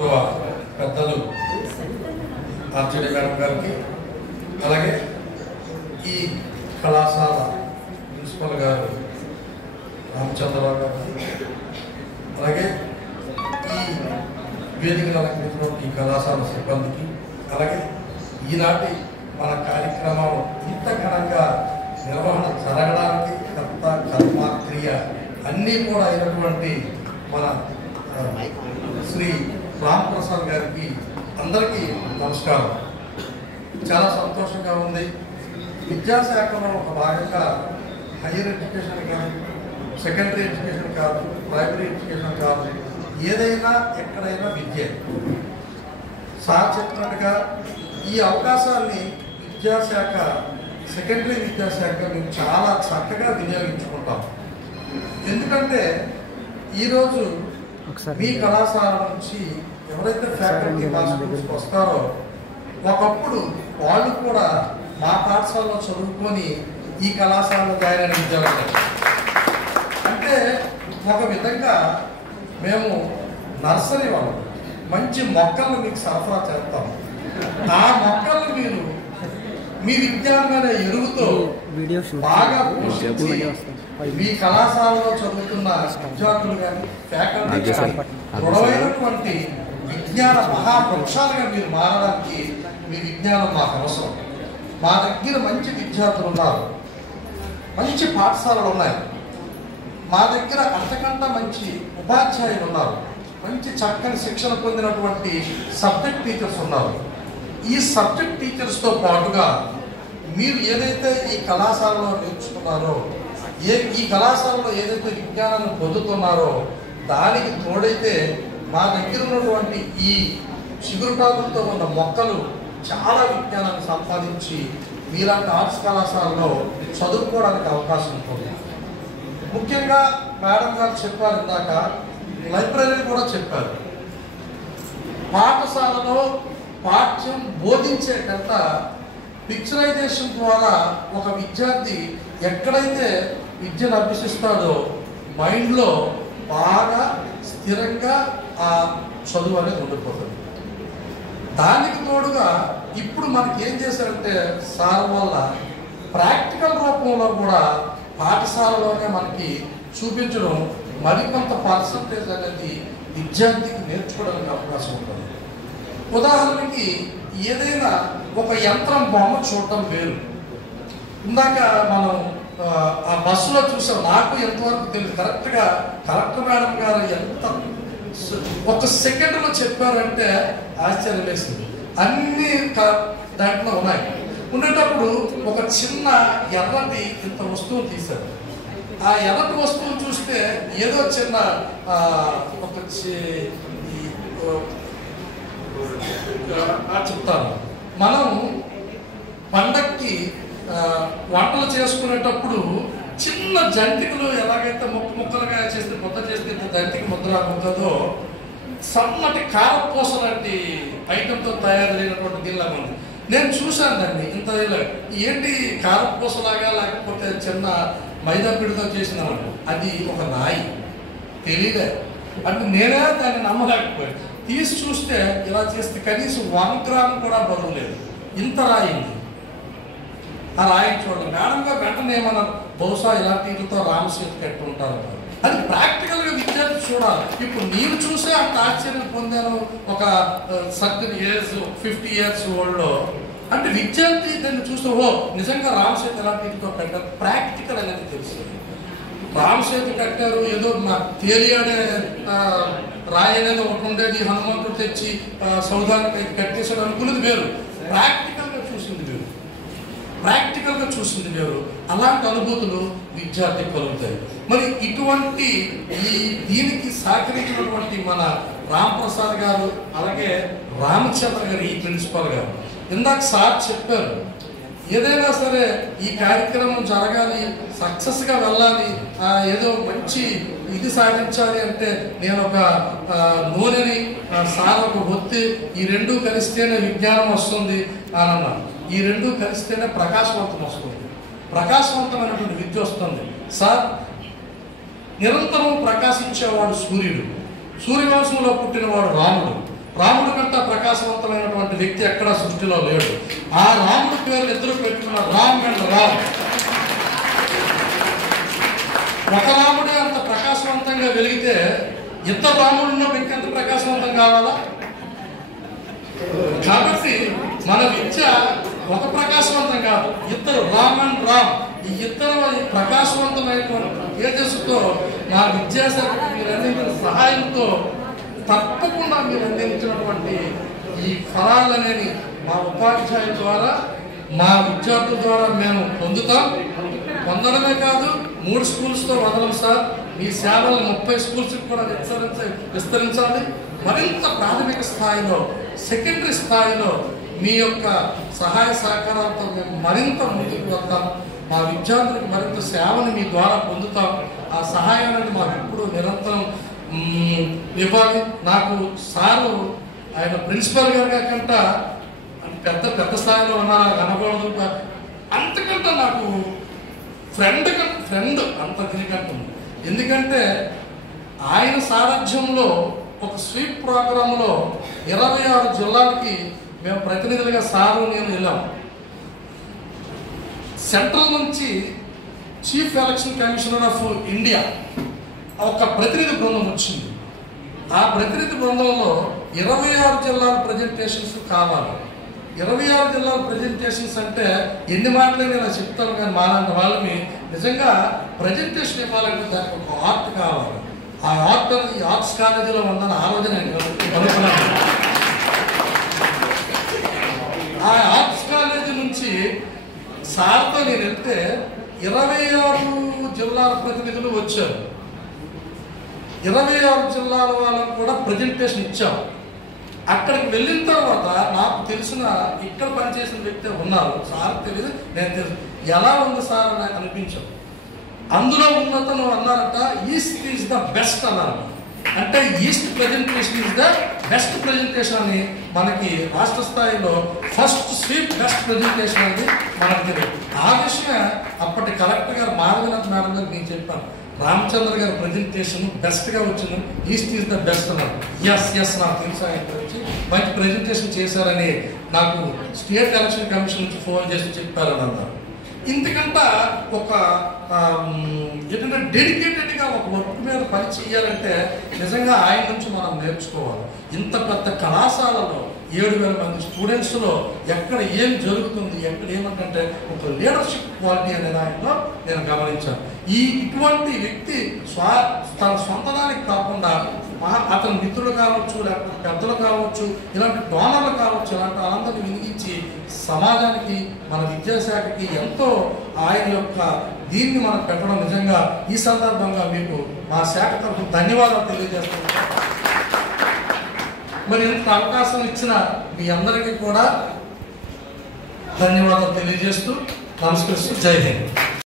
పెద్దలు ఆర్చడి మేడం గారికి, అలాగే ఈ కళాశాల ప్రిన్సిపల్ గారు రామచంద్రరావు గారికి, అలాగే ఈ వేదికను అలంకరించినటువంటి ఈ కళాశాల సిబ్బందికి, అలాగే ఈనాటి మన కార్యక్రమం ఇంత ఘనంగా నిర్వహణ జరగడానికి కర్త కర్మ క్రియ అన్నీ కూడా అయినటువంటి మన శ్రీ రామప్రసాద్ గారికి అందరికీ నమస్కారం. చాలా సంతోషంగా ఉంది. విద్యాశాఖలో ఒక భాగంగా హైయర్ ఎడ్యుకేషన్ కాదు, సెకండరీ ఎడ్యుకేషన్ కాదు, ప్రైమరీ ఎడ్యుకేషన్ కాదు, ఏదైనా ఎక్కడైనా విద్య. సార్ చెప్పినట్టుగా ఈ అవకాశాన్ని విద్యాశాఖ, సెకండరీ విద్యాశాఖ మేము చాలా చక్కగా వినియోగించుకుంటాం. ఎందుకంటే ఈరోజు మీ కళాశాల నుంచి ఎవరైతే ఫ్యాకల్టీ మాస్టర్స్కి వస్తారో ఒకప్పుడు వాళ్ళు కూడా మా పాఠశాలలో చదువుకొని ఈ కళాశాలలో జాయిన్ అయిన విద్యార్థులు. అంటే ఒక విధంగా మేము నర్సరీ వాళ్ళు మంచి మొక్కలను మీకు సరఫరా చేస్తాము. ఆ మొక్కలను మీరు మీ విజ్ఞానం అనే ఎరువుతో బాగా పోషించి మీ కళాశాలలో చదువుతున్న విద్యార్థులు కానీ ఫ్యాకల్టీ కానీ దృఢమైనటువంటి విజ్ఞాన మహావృక్షాలుగా మీరు మారడానికి మీ విజ్ఞానం మాకు అవసరం. మా దగ్గర మంచి విద్యార్థులు ఉన్నారు, మంచి పాఠశాలలు ఉన్నాయి, మా దగ్గర అంతకంటే మంచి ఉపాధ్యాయులు ఉన్నారు, మంచి చక్కని శిక్షణ పొందినటువంటి సబ్జెక్ట్ టీచర్స్ ఉన్నారు. ఈ సబ్జెక్ట్ టీచర్స్తో పాటుగా మీరు ఏదైతే ఈ కళాశాలలో నేర్చుకున్నారో, ఈ కళాశాలలో ఏదైతే విజ్ఞానాన్ని పొందుతున్నారో దానికి తోడైతే మా దగ్గర ఉన్నటువంటి ఈ చిగురుటాకులతో ఉన్న మొక్కలు చాలా విజ్ఞానాన్ని సంపాదించి మీలాంటి ఆర్ట్స్ కళాశాలలో చదువుకోవడానికి అవకాశం ఉంటుంది. ముఖ్యంగా మేడం గారు చెప్పారు, ఇందాక లైబ్రరీ కూడా చెప్పారు. పాఠశాలలో పాఠ్యం బోధించే కంట పిక్చరైజేషన్ ద్వారా ఒక విద్యార్థి ఎక్కడైతే విద్యను అభ్యసిస్తాడో మైండ్లో బాగా స్థిరంగా ఆ చదువు అనేది ఉండిపోతుంది. దానికి తోడుగా ఇప్పుడు మనకి ఏం చేశారంటే సార్ వల్ల ప్రాక్టికల్ రూపంలో కూడా పాఠశాలలోనే మనకి చూపించడం, మరికొంత పర్సంటేజ్ అనేది విద్యార్థికి నేర్చుకోవడానికి అవకాశం ఉంటుంది. ఉదాహరణకి ఏదైనా ఒక యంత్రం బొమ్మ చూడటం వేరు. ఇందాక మనం ఆ బస్సులో చూసాం, నాకు ఎంతవరకు తెలియదు. కరెక్ట్గా కలెక్టర్ మేడం గారు ఎంత ఒక సెకండ్లో చెప్పారంటే ఆశ్చర్యం వేసింది. అన్నీ దాంట్లో ఉన్నాయి. ఉండేటప్పుడు ఒక చిన్న ఎర్రటి ఇంత వస్తువును తీశారు. ఆ ఎర్రటి వస్తువును చూస్తే ఏదో చిన్న ఒక చెప్తాను. మనం పండక్కి వంటలు చేసుకునేటప్పుడు చిన్న జంతికలు ఎలాగైతే ముక్కలుగా చేస్తే ముద్ద చేస్తే జంతికి ముద్ర అవుతుందో, సన్నటి కారపూస లాంటి ఐటెంతో తయారైనటువంటి దీనిలాగా ఉంది. నేను చూశాను దాన్ని. ఇంత ఏంటి కారపూసలాగా, లేకపోతే చిన్న మైదా పిండితో చేసిన అది ఒక రాయి తెలియలే. అంటే నేనే దాన్ని నమ్మలేకపోయాను. తీసి చూస్తే ఇలా చేస్తే కనీసం 1 గ్రామ్ కూడా బరువు లేదు, ఇంత రాయింది. ఆ రాయి చూడండి. మేడంగా వెంటనే ఏమన్నారు, బహుశా ఇలాంటితో రామసేతు కట్టి ఉంటారు. అది ప్రాక్టికల్గా విద్యార్థి చూడాలి. ఇప్పుడు నేను చూసే అంత ఆశ్చర్యం పొందాను. ఒక సర్టన్ ఏజ్ 50 years ఓల్డ్లో అంటే విద్యార్థి దాన్ని చూస్తే ఓ నిజంగా రామసేతు ఎలాంటితో కట్టారు, ప్రాక్టికల్ అనేది తెలుస్తుంది. రామసేతు కట్టారు ఏదో మా తేలియాడే రాయి అనేది ఒకటి ఉండేది, హనుమంతుడు తెచ్చి సౌధానికి కట్టేసాడు అనుకున్నది వేరు, ప్రాక్టికల్గా చూసింది వేరు, ప్రాక్టికల్గా చూసింది వేరు. అలాంటి అనుభూతులు విద్యార్థికి కలుగుతాయి. మరి ఇటువంటి దీనికి సహకరించినటువంటి మన రామప్రసాద్ గారు, అలాగే రామచంద్ర గారు, ఈ ప్రిన్సిపల్ గారు, ఇందాక సార్ చెప్పారు, ఏదైనా సరే ఈ కార్యక్రమం జరగాలి, సక్సెస్గా వెళ్ళాలి, ఏదో మంచి ఇది సాధించాలి అంటే నేను ఒక నూనెని, సార్ ఒక ఒత్తి, ఈ రెండూ కలిస్తేనే విజ్ఞానం వస్తుంది అని అన్నాను. ఈ రెండూ కలిస్తేనే ప్రకాశవంతం వస్తుంది, ప్రకాశవంతమైనటువంటి విద్య వస్తుంది. సార్ నిరంతరం ప్రకాశించేవాడు సూర్యుడు, సూర్యవంశంలో పుట్టినవాడు రాముడు, రాముడి కంట ప్రకాశవంతమైనటువంటి వ్యక్తి ఎక్కడా సృష్టిలో లేడు. ఆ రాముడి పేర్లు ఇద్దరు పెట్టుకున్న రామ్ అండ్ రామ్. ఒక రాముడే అంత ప్రకాశవంతంగా వెలిగితే ఇద్దరు రాముడిలో ఇంకెంత ప్రకాశవంతం కావాలా? కాబట్టి మన విద్య ఒక ప్రకాశవంతం కాదు, ఇద్దరు రామ్ అండ్ రామ్. ఈ ఇద్దరు ప్రకాశవంతమైనటువంటి తేజస్సుతో మా విద్యాశాఖకి మీరు అందించిన సహాయంతో తప్పకుండా మీరు అందించినటువంటి ఈ ఫలాలు అనేది మా ఉపాధ్యాయుల ద్వారా మా విద్యార్థుల ద్వారా మేము పొందుతాం. పొందడమే కాదు, 3 స్కూల్స్తో వదలం సార్. మీ సేవలు 30 స్కూల్స్కి కూడా విస్తరించాలి. మరింత ప్రాథమిక స్థాయిలో, సెకండరీ స్థాయిలో మీ యొక్క సహాయ సహకారాలతో మేము మరింత ముందుకు వెళ్తాం. మా విద్యార్థులకు మరింత సేవను మీ ద్వారా పొందుతాం. ఆ సహాయాన్ని మాకు ఇప్పుడు నిరంతరం ఇవ్వాలి. నాకు సారు ఆయన ప్రిన్సిపల్ గారు కాకుండా పెద్ద స్థాయిలో ఉన్నారు అనకూడదు, అంతకంటే నాకు ఫ్రెండ్ అంత దీనికంటే. ఎందుకంటే ఆయన సారథ్యంలో ఒక స్వీప్ ప్రోగ్రాంలో 26 జిల్లాలకి మేము ప్రతినిధులుగా సారు నేను వెళ్ళాం. సెంట్రల్ నుంచి chief election commissioner of India ఒక ప్రతినిధి బృందం వచ్చింది. ఆ ప్రతినిధి బృందంలో 26 జిల్లాల ప్రజెంటేషన్స్ కావాలి. 26 జిల్లాల ప్రజెంటేషన్స్ అంటే ఎన్ని మాటలు నేను చెప్తాను, కానీ మాలాంటి వాళ్ళని నిజంగా ప్రజెంటేషన్ ఇవ్వాలంటే దానికి ఒక ఆర్ట్ కావాలి. ఆ ఆర్ట్ ఈ ఆర్ట్స్ కాలేజీలో ఉందని ఆ రోజు నేను అనుకున్నాను. ఆ ఆర్ట్స్ కాలేజీ నుంచి సార్తో నేను వెళ్తే 26 జిల్లాల ప్రతినిధులు వచ్చారు. 26 జిల్లాల వాళ్ళకు కూడా ప్రజెంటేషన్ ఇచ్చాం. అక్కడికి వెళ్ళిన తర్వాత నాకు తెలిసిన ఇక్కడ పనిచేసిన వ్యక్తి ఉన్నారు, సార్ తెలియదు, నేను తెలుసు. ఎలా ఉంది సార్ అని నాకు అనిపించాం. అందులో ఉన్నతను అన్నారట, ఈస్ట్ ఈజ్ ద బెస్ట్ అన్నారు. అంటే east presentation is the best presentation అని మనకి రాష్ట్ర స్థాయిలో ఫస్ట్ స్వీప్ బెస్ట్ ప్రజెంటేషన్ అనేది మనకు తెలియదు. ఆ విషయం అప్పటి కలెక్టర్ గారు మాధవనాథ్ మేడం గారు నేను చెప్పాను, రామచంద్ర గారి ప్రజెంటేషన్ బెస్ట్గా వచ్చింది, ఈస్ట్ ఈజ్ ద బెస్ట్ అన్నారు. ఎస్ నాకు తెలుసు, ఆయన గురించి మంచి ప్రజెంటేషన్ చేశారని నాకు స్టేట్ ఎలక్షన్ కమిషన్ నుంచి ఫోన్ చేసి చెప్పారని అన్నారు. ఇంతకంటే ఒక ఏంటంటే డెడికేటెడ్గా ఒక వర్క్ మీద పని చేయాలంటే నిజంగా ఆయన నుంచి మనం నేర్చుకోవాలి. ఇంత పెద్ద కళాశాలలో 7,000 మంది స్టూడెంట్స్లో ఎక్కడ ఏం జరుగుతుంది, ఎక్కడ ఏమంటే ఒక లీడర్షిప్ క్వాలిటీ అనే దాంట్లో నేను గమనించాను. ఇటువంటి వ్యక్తి తన సొంతదానికి కాకుండా అతని మిత్రులు కావచ్చు, లేకపోతే పెద్దలు కావచ్చు, ఇలాంటి డోనర్లు కావచ్చు, ఇలాంటి వాళ్ళందరినీ వినిపించి సమాజానికి మన విద్యాశాఖకి ఎంతో ఆయన యొక్క దీన్ని మనం పెట్టడం నిజంగా ఈ సందర్భంగా మీకు మా శాఖ తరఫున ధన్యవాదాలు తెలియజేస్తున్నాను. మరి ఇంత అవకాశం ఇచ్చిన మీ అందరికీ కూడా ధన్యవాదాలు తెలియజేస్తూ నమస్కరిస్తూ జై హింద్.